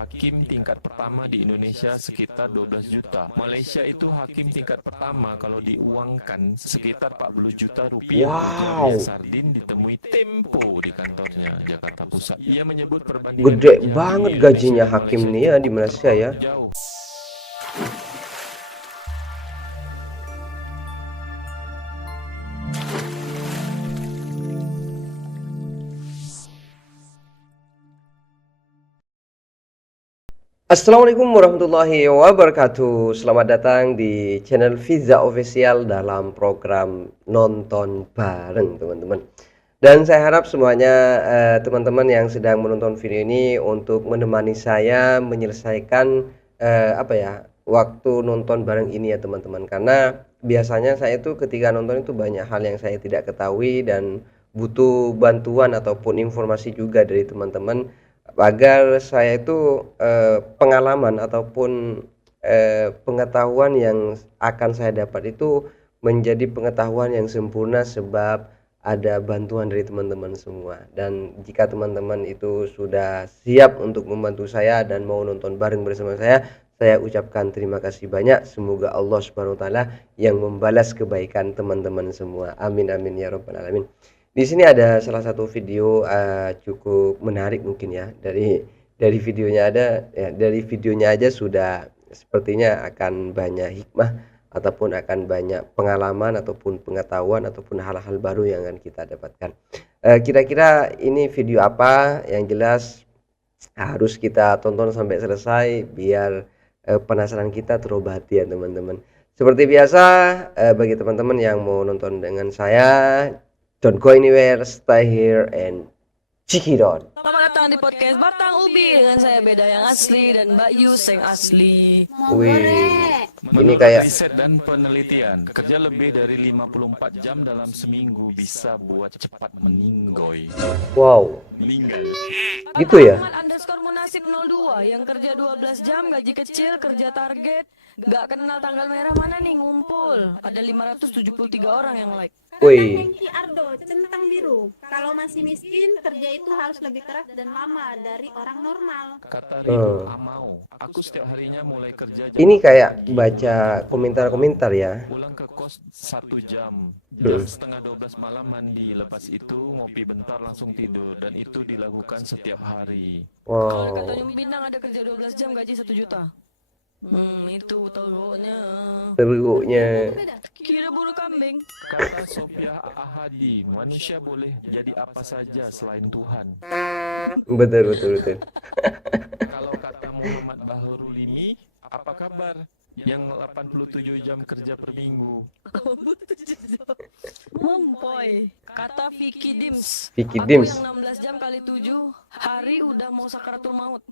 hakim tingkat pertama di Indonesia sekitar 12 juta. Malaysia itu hakim tingkat pertama kalau diuangkan sekitar 40 juta rupiah. Wow, Sardin ditemui Tempo di kantornya Jakarta Pusat. Ia menyebut perbandingan gede gaji hakim banget di gajinya Indonesia dan hakim Malaysia nih ya di cukup Malaysia ya. jauh. Assalamualaikum warahmatullahi wabarakatuh. Selamat datang di channel Fiza Official dalam program nonton bareng teman-teman. Dan saya harap semuanya teman-teman yang sedang menonton video ini untuk menemani saya menyelesaikan waktu nonton bareng ini ya teman-teman. Karena biasanya saya itu ketika nonton itu banyak hal yang saya tidak ketahui dan butuh bantuan ataupun informasi juga dari teman-teman agar saya itu pengalaman ataupun pengetahuan yang akan saya dapat itu menjadi pengetahuan yang sempurna sebab ada bantuan dari teman-teman semua. Dan jika teman-teman itu sudah siap untuk membantu saya dan mau nonton bareng bersama saya ucapkan terima kasih banyak. Semoga Allah Subhanahu wa taala yang membalas kebaikan teman-teman semua. Amin amin ya rabbal alamin. Di sini ada salah satu video cukup menarik mungkin ya. Dari videonya dari videonya aja sudah sepertinya akan banyak hikmah ataupun akan banyak pengalaman ataupun pengetahuan ataupun hal-hal baru yang akan kita dapatkan. Kira-kira ini video apa? Yang jelas harus kita tonton sampai selesai biar penasaran kita terobati ya teman-teman. Seperti biasa, bagi teman-teman yang mau nonton dengan saya, don't go anywhere, stay here and check it out. Selamat datang di podcast Batang Ubi dengan saya Beda yang asli dan Mbak Yus yang asli. Wih, ini Menurut kayak riset dan penelitian, kerja lebih dari 54 jam dalam seminggu bisa buat cepat meninggoy. wow, Meninggal. gitu ya. Underscore Munasib 02 yang kerja 12 jam, gaji kecil, kerja target, gak kenal tanggal merah mana nih ngumpul. Ada 573 orang yang like. Wih, Hengki Ardo, centang biru. Kalau masih miskin, kerja itu harus lebih keras dan lama dari orang normal. Kata Ridho Amau, aku setiap harinya mulai kerja jam ini 8 kayak pagi, baca komentar-komentar ya. pulang ke kos 1 jam, jam setengah 12 malam mandi, lepas itu ngopi bentar langsung tidur, dan itu dilakukan setiap hari. Kalau dekat Wow, Tanjung Pinang ada kerja 12 jam, gaji 1 juta. Itu taruhnya. teruknya. Kira buru kambing. Kata Sophia Ahadi, manusia boleh jadi apa saja selain Tuhan. Betul betul betul. Kalau kata Muhammad Bahrulimi, apa kabar? Yang 87 jam kerja per minggu. Mempoy. Kata Vicky Dims. Vicky Aku Dims. yang 16 jam kali 7 hari udah mau sakaratul maut.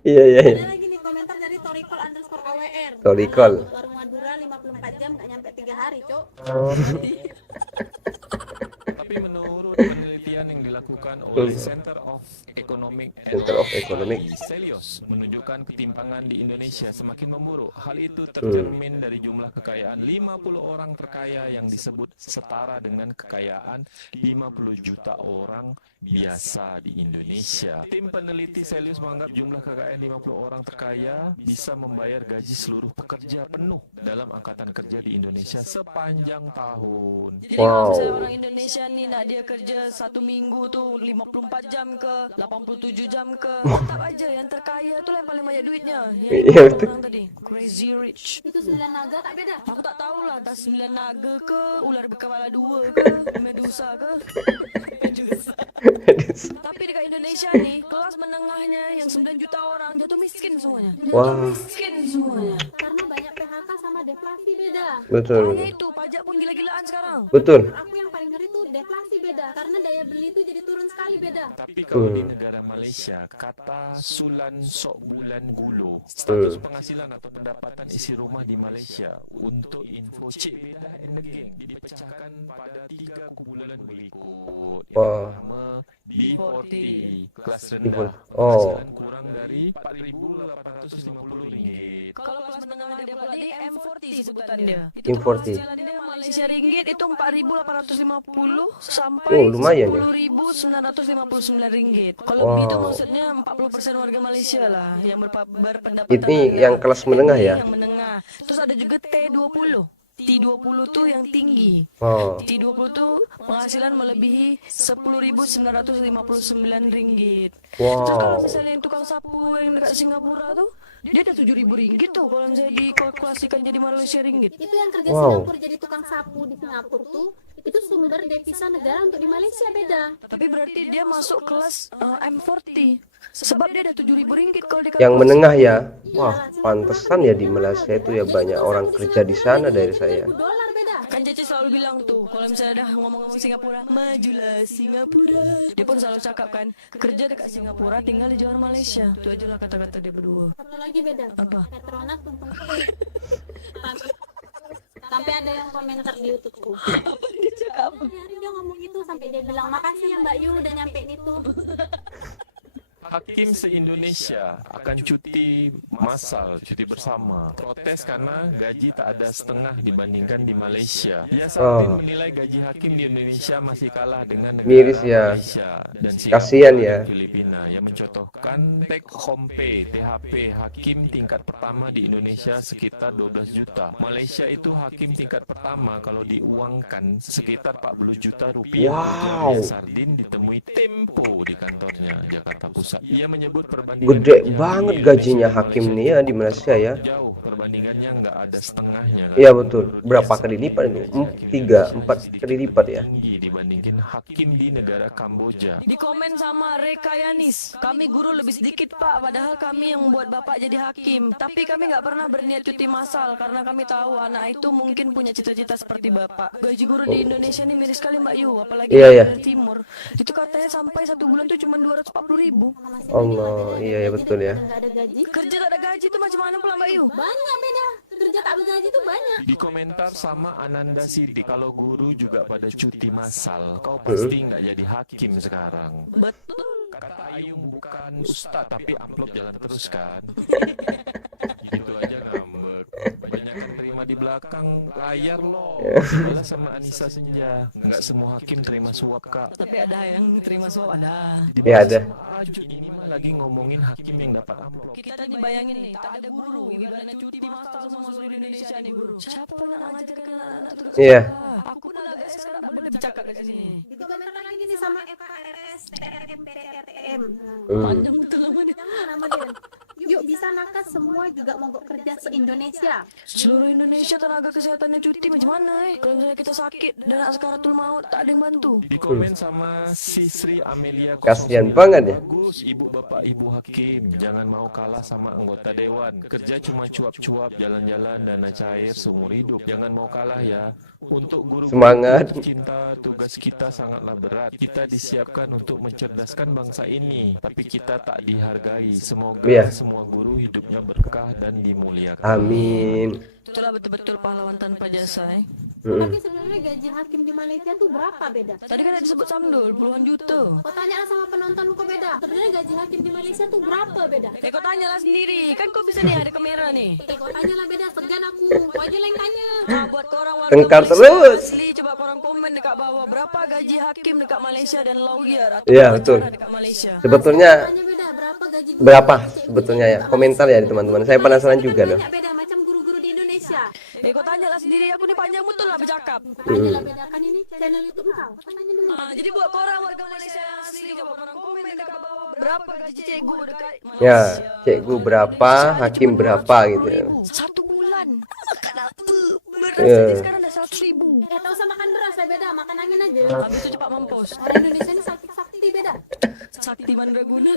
Iya iya. Ada lagi nih komentar dari Torikol underscore AWR. Torikol. Warung Madura 54 jam, gak nyampe 3 hari, Cok. Tapi menurut penelitian yang dilakukan oleh Center of Economic Celios menunjukkan ketimpangan di Indonesia semakin memburuk. Hal itu tercermin dari jumlah kekayaan 50 orang terkaya yang disebut setara dengan kekayaan 50 juta orang biasa di Indonesia. Tim peneliti Celios menganggap jumlah kekayaan 50 orang terkaya bisa membayar gaji seluruh pekerja penuh dalam angkatan kerja di Indonesia sepanjang tahun. Jadi kalau Wow. misalnya orang Indonesia nih nak dia kerja 1 minggu tuh 54 jam ke 87 jam ke, tetap aja yang terkaya tuh yang paling banyak duitnya. Yang Iya, betul. orang tadi Crazy Rich. Itu 9 naga tak beda. Aku tak tahu lah, tas 9 naga ke, ular berkepala 2 ke, Medusa ke. Medusa. Tapi dekat Indonesia nih, kelas menengahnya yang 9 juta orang jatuh miskin semuanya. Wah, Miskin semuanya. Karena banyak PHK sama deflasi beda. betul Makanya itu pajak pun gila-gilaan sekarang. betul. Aku yang paling ngeri tuh deflasi beda. Karena daya beli tuh jadi turun sekali beda. Tapi kalau di negara Malaysia, kata Sulan Sok Bulan Gulo, status penghasilan atau pendapatan isi rumah di Malaysia untuk info Cik Beda and the Gang dipecahkan pada 3 kumpulan berikut. Yang Wah. pertama, B40 kelas B40. rendah. Oh. Penghasilan kurang dari 4.850 ringgit. Kalau kelas menengah dia pula di M40 sebutan dia. Itu M40. penghasilan dia Malaysia ringgit itu 4.850 sampai Oh, lumayan ya. 10.959 ringgit. Kalau Wow. B itu maksudnya 40% warga Malaysia lah yang berpendapatan Ini rendah. yang kelas menengah ya? Yang menengah. Terus ada juga T20. T20 tuh yang tinggi. Oh. T20 tuh penghasilan melebihi 10.959 ringgit. Wow. Terus kalau misalnya yang tukang sapu yang dekat Singapura tuh, dia ada 7.000 ringgit tuh kalau misalnya dikalkulasikan jadi Malaysia ringgit. Itu yang kerja Wow. Singapura jadi tukang sapu di Singapura tuh, itu sumber devisa negara untuk di Malaysia beda. Tapi berarti dia masuk kelas M40. Sebab dia ada 7.000 ringgit kalau dikalkulasi. Yang menengah ya. Wah, pantesan ya di Malaysia itu ya banyak orang kerja di sana dari saya. $1 beda. Kan Cece selalu bilang tuh, kalau misalnya dah ngomong-ngomong Singapura, majulah Singapura. Dia pun selalu cakap kan, kerja dekat Singapura, tinggal di Johor Malaysia. Itu aja lah kata-kata dia berdua. Satu lagi beda. Apa? Petronas untung. Sampai ada yang komentar di YouTubeku. Apa dia cakap? Hari dia ngomong itu sampai dia bilang makasih ya Mbak Yu udah nyampein itu. Hakim se-Indonesia akan cuti massal, cuti bersama. Protes karena gaji tak ada setengah dibandingkan di Malaysia. Ya, Sardin menilai gaji hakim di Indonesia masih kalah dengan negara Miris ya. Malaysia dan Kasian Singapura ya. dan Filipina. Yang mencontohkan take home pay (THP) hakim tingkat pertama di Indonesia sekitar 12 juta. Malaysia itu hakim tingkat pertama kalau diuangkan sekitar 40 juta rupiah. Wow. Ujarnya Sardin ditemui Tempo di kantornya Jakarta Pusat. Ia menyebut perbandingan Gede gaji banget hakim gajinya di hakim Malaysia nih ya di Malaysia ya. jauh, perbandingannya nggak ada setengahnya kan. Iya betul. Berapa kali lipat itu? 3-4 kali lipat ya. Tinggi dibandingin hakim di negara Kamboja. Di komen sama Rekayanis, kami guru lebih sedikit pak, padahal kami yang buat bapak jadi hakim. Tapi kami nggak pernah berniat cuti massal karena kami tahu anak itu mungkin punya cita-cita seperti bapak. Gaji guru di Indonesia ini miris sekali Mbak Yu, apalagi Iya, iya. dari timur. Itu katanya sampai 1 bulan tuh cuma 240.000. Allah, iya ya betul ya. Nggak ada gaji. Kerja tak ada gaji itu macam mana pula Mbak Yu? Banyak beda. Kerja tak bergaji tuh banyak. Di komentar sama Ananda Sidik, kalau guru juga pada cuti massal, kau pasti nggak jadi hakim sekarang. Betul. Kata Ayung bukan ustaz tapi amplop jalan terus kan. Gitu aja ngambek. Banyakan terima di belakang layar loh. Malah sama Anissa Senja. Nggak semua hakim terima suap kak. Tapi ada yang terima suap ada. Ya ada. Aju ini mah lagi ngomongin hakim yang dapat amplop. Kita dibayangin nih, tak ada guru, gimana cuti massal semua seluruh Indonesia nih guru. Siapa yang ngajarkan anak-anak terus? Iya. Aku pun agak sekarang tak boleh bercakap di sini. Dikomentar lagi nih sama FKRS, TRM, PRTM. Panjang betul namanya. Jangan nama dia. Yuk bisa nakas semua juga mogok kerja se-Indonesia. Seluruh Indonesia tenaga kesehatannya cuti macam mana Kalau misalnya kita sakit dan nak sekaratul maut tak ada yang bantu. Di komen sama Sisri Amelia 09. Kasian banget ya. Bagus ibu bapak ibu hakim, jangan mau kalah sama anggota dewan. Kerja cuma cuap-cuap, jalan-jalan, dana cair seumur hidup. Jangan mau kalah ya. Untuk guru Semangat. cinta, tugas kita sangatlah berat. Kita disiapkan untuk mencerdaskan bangsa ini, tapi kita tak dihargai. Semoga Iya. semua guru hidupnya berkah dan dimuliakan. Amin. Itulah betul-betul pahlawan tanpa jasa Tapi sebenarnya gaji hakim di Malaysia tuh berapa beda? Tadi kan ada disebut Samdul, puluhan juta. Kau tanyalah sama penonton kok beda. Sebenarnya gaji hakim di Malaysia tuh berapa beda? Kau tanyalah sendiri, kan kau bisa nih ada kamera nih. Kau tanyalah beda, segan aku. Kau aja yang tanya. Nah, buat korang warga Tengkar Malaysia terus. asli, coba korang komen dekat bawah berapa gaji hakim dekat Malaysia dan lawyer atau Iya, pengacara betul. dekat Malaysia. Sebetulnya Tanya beda berapa gaji guru berapa di Malaysia? sebetulnya ya? Komentar ya teman-teman. Saya penasaran juga loh. Banyak beda macam guru-guru di Indonesia. Kau tanyalah sendiri, aku nih panjang betul lah bercakap. Tanyalah bedakan ini channel YouTube kau. Tanya dulu. Jadi buat korang warga Malaysia yang asli, coba korang komen dekat bawah berapa gaji cikgu dekat Malaysia. Ya, cikgu berapa, hakim berapa gitu ya. 1 bulan. Kenapa? Beras Iya. ini sekarang dah 100.000. Tak usah makan beras ya beda, makan angin aja. Habis itu cepat mampus. Orang Indonesia ini sakti beda. Sakti Mandraguna.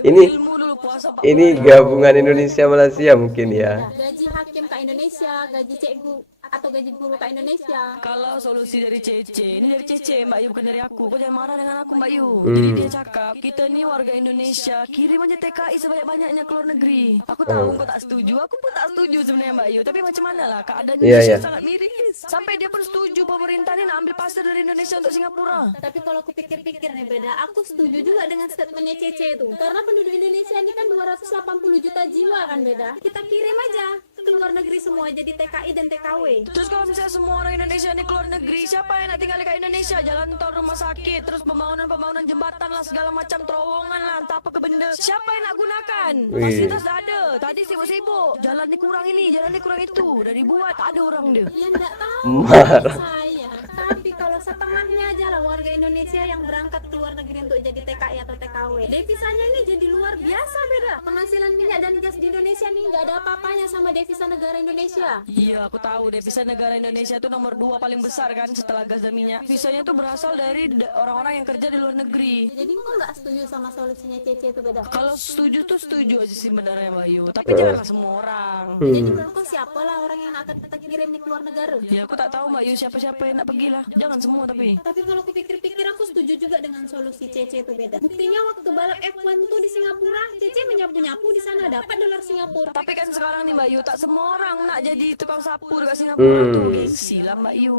Ini Ilmu dulu puasa 40 ini gabungan Indonesia Malaysia mungkin ya. Gaji hakim ke Indonesia, gaji cikgu atau gaji guru ke Indonesia. Kalau solusi dari Cece, ini dari Cece Mbak Yu, bukan dari aku. Kau jangan marah dengan aku Mbak Yu. Jadi dia cakap, kita nih warga Indonesia, kirim aja TKI sebanyak-banyaknya ke luar negeri. Aku tahu kau tak setuju, aku pun tak setuju sebenarnya Mbak Yu. Tapi macam mana lah, keadaan Iya, Indonesia iya. sangat miris. Sampai dia pun setuju pemerintah ini nak ambil pasar dari Indonesia untuk Singapura. Tapi kalau aku pikir-pikir nih beda, aku setuju juga dengan statementnya Cece itu. Karena penduduk Indonesia ini kan 280 juta jiwa kan beda. Kita kirim aja ke luar negeri semua jadi TKI dan TKW. Terus kalau misalnya semua orang Indonesia ini keluar negeri, siapa yang nak tinggal di Indonesia? Jalan tol, rumah sakit, terus pembangunan jembatan lah, segala macam terowongan lah, entah apa ke benda. Siapa yang nak gunakan? Fasilitas dah ada. Tadi sibuk-sibuk. Jalan ni kurang ini, jalan ni kurang itu. Dah dibuat, tak ada orang dia. Ya enggak tahu Marah. saya. Tapi kalau setengahnya aja lah warga Indonesia yang berangkat ke luar negeri untuk jadi TKI atau TKW. Devisanya ini jadi luar biasa beda. Penghasilan minyak dan gas di Indonesia nih nggak ada apa-apanya sama devisa negara Indonesia. Iya, aku tahu devisa negara Indonesia itu nomor 2 paling besar kan setelah gas dan minyak. Devisanya itu berasal dari orang-orang yang kerja di luar negeri. Jadi kok nggak setuju sama solusinya Cece itu beda. Kalau setuju tuh setuju aja sih sebenarnya Mbak Yu. Tapi janganlah semua orang. Jadi menurut kau siapa lah orang yang akan kita kirim nih ke luar negara? Ya aku tak tahu Mbak Yu siapa-siapa yang nak pergi lah. Jangan semua tapi. Tapi kalau aku pikir-pikir aku setuju juga dengan solusi Cece itu beda. Buktinya waktu balap F1 tuh di Singapura, Cece menyapu-nyapu di sana dapat dolar Singapura. Tapi kan sekarang nih Mbak Yu, tak semua orang nak jadi tukang sapu dekat Singapura tuh. Gengsi lah Mbak Yu.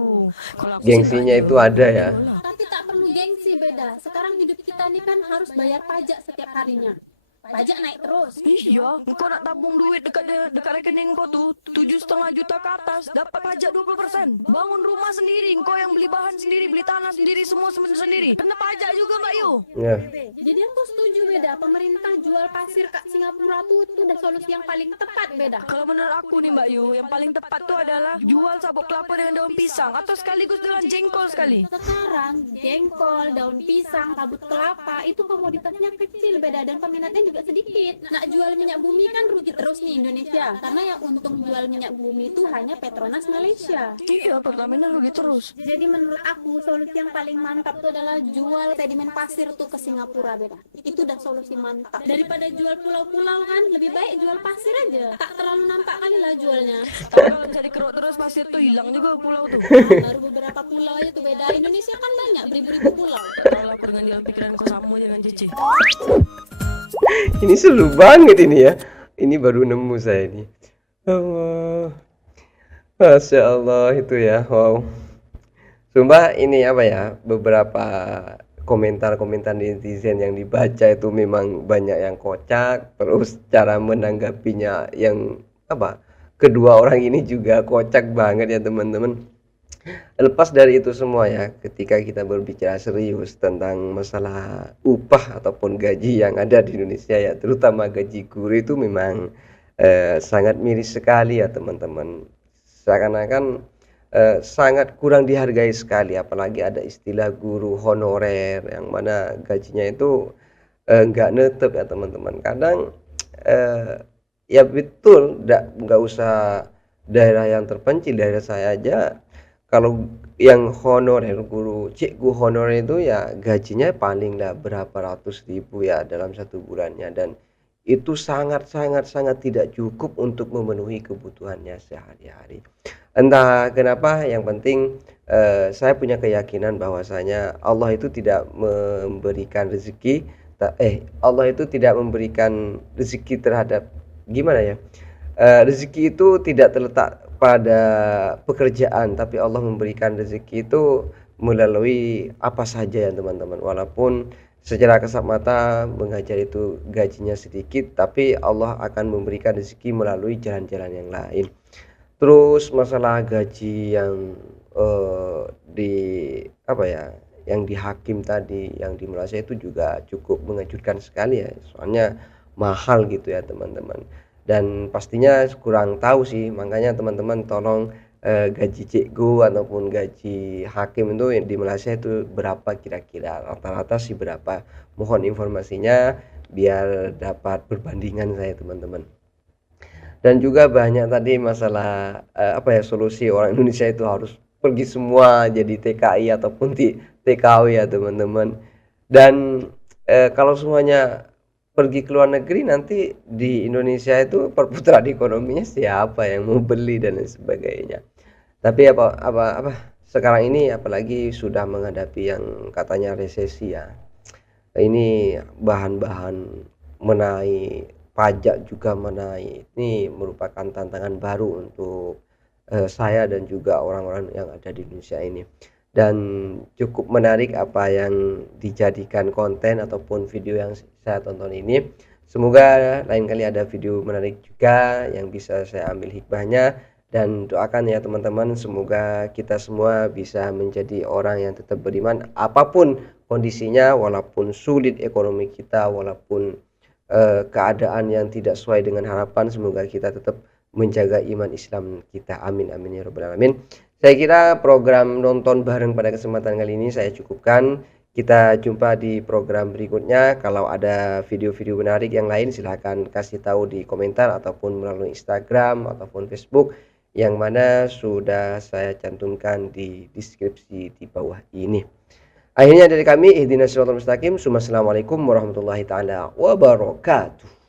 Kalau aku sih, Gengsinya Mbak itu Yu, ada ya. yolah. Tapi tak perlu gengsi beda. Sekarang hidup kita nih kan harus bayar pajak setiap harinya. Pajak naik terus. Iya, kau nak tabung duit dekat rekening kau tuh 7,5 juta ke atas, dapat pajak 20%. Bangun rumah sendiri, kau yang beli bahan sendiri, beli tanah sendiri, semua sendiri. Kena pajak juga Mbak Yu. Ya. Jadi aku setuju beda. Pemerintah jual pasir ke Singapura tuh itu udah solusi yang paling tepat beda. Kalau menurut aku nih Mbak Yu, yang paling tepat tuh adalah jual sabuk kelapa dengan daun pisang atau sekaligus dengan jengkol sekali. Sekarang jengkol, daun pisang, sabut kelapa itu komoditasnya kecil beda dan peminatnya juga sedikit. Nak jual minyak bumi kan rugi terus nih Indonesia. Karena yang untung jual minyak bumi itu hanya Petronas Malaysia. Iya, Pertamina rugi terus. Jadi menurut aku solusi yang paling mantap itu adalah jual sedimen pasir tuh ke Singapura beda. Itu udah solusi mantap. Daripada jual pulau-pulau kan lebih baik jual pasir aja. Tak terlalu nampak kali lah jualnya. Tapi kalau misalnya dikeruk terus pasir tuh hilang juga pulau tuh. Baru beberapa pulau aja tuh beda. Indonesia kan banyak beribu-ribu pulau. Kalau aku dengan jalan pikiran kau sama dengan Cici. Ini seru banget ini ya. Ini baru nemu saya ini. Allah. Masya Allah itu ya. Wow. Sumpah ini apa ya, beberapa komentar-komentar netizen yang dibaca itu memang banyak yang kocak. Terus cara menanggapinya yang apa, kedua orang ini juga kocak banget ya teman-teman. Lepas dari itu semua ya, ketika kita berbicara serius tentang masalah upah ataupun gaji yang ada di Indonesia ya, terutama gaji guru itu memang sangat miris sekali ya teman-teman. Seakan-akan sangat kurang dihargai sekali, apalagi ada istilah guru honorer yang mana gajinya itu nggak netep ya teman-teman. Kadang ya betul, nggak usah daerah yang terpencil, daerah saya aja kalau yang honorer, guru cikgu honorer itu ya gajinya paling lah berapa ratus ribu ya dalam satu bulannya, dan itu sangat tidak cukup untuk memenuhi kebutuhannya sehari-hari. Entah kenapa, yang penting saya punya keyakinan bahwasanya Allah itu tidak memberikan rezeki Allah itu tidak memberikan rezeki terhadap gimana ya, rezeki itu tidak terletak pada pekerjaan, tapi Allah memberikan rezeki itu melalui apa saja ya teman-teman. Walaupun secara kasat mata mengajar itu gajinya sedikit, tapi Allah akan memberikan rezeki melalui jalan-jalan yang lain. Terus masalah gaji yang di apa ya, yang di hakim tadi, yang di Malaysia itu juga cukup mengejutkan sekali ya, soalnya mahal gitu ya teman-teman. Dan pastinya kurang tahu sih, makanya teman-teman tolong gaji cikgu ataupun gaji hakim itu yang di Malaysia itu berapa kira-kira, rata-rata sih berapa, mohon informasinya biar dapat perbandingan saya teman-teman. Dan juga banyak tadi masalah apa ya, solusi orang Indonesia itu harus pergi semua jadi TKI ataupun TKW ya teman-teman. Dan kalau semuanya pergi ke luar negeri, nanti di Indonesia itu perputaran ekonominya siapa yang mau beli dan lain sebagainya. Tapi apa sekarang ini apalagi sudah menghadapi yang katanya resesi ya. Ini bahan-bahan menaik, pajak juga menaik. Ini merupakan tantangan baru untuk saya dan juga orang-orang yang ada di Indonesia ini. Dan cukup menarik apa yang dijadikan konten ataupun video yang saya tonton ini. Semoga lain kali ada video menarik juga yang bisa saya ambil hikmahnya, dan doakan ya teman-teman, semoga kita semua bisa menjadi orang yang tetap beriman apapun kondisinya, walaupun sulit ekonomi kita, walaupun keadaan yang tidak sesuai dengan harapan, semoga kita tetap menjaga iman Islam kita. Amin amin ya rabbal alamin. Saya kira program nonton bareng pada kesempatan kali ini saya cukupkan. Kita jumpa di program berikutnya. Kalau ada video-video menarik yang lain silahkan kasih tahu di komentar ataupun melalui Instagram ataupun Facebook, yang mana sudah saya cantumkan di deskripsi di bawah ini. Akhirnya dari kami, ihdinas siratal mustaqim. Assalamualaikum warahmatullahi taala wabarakatuh.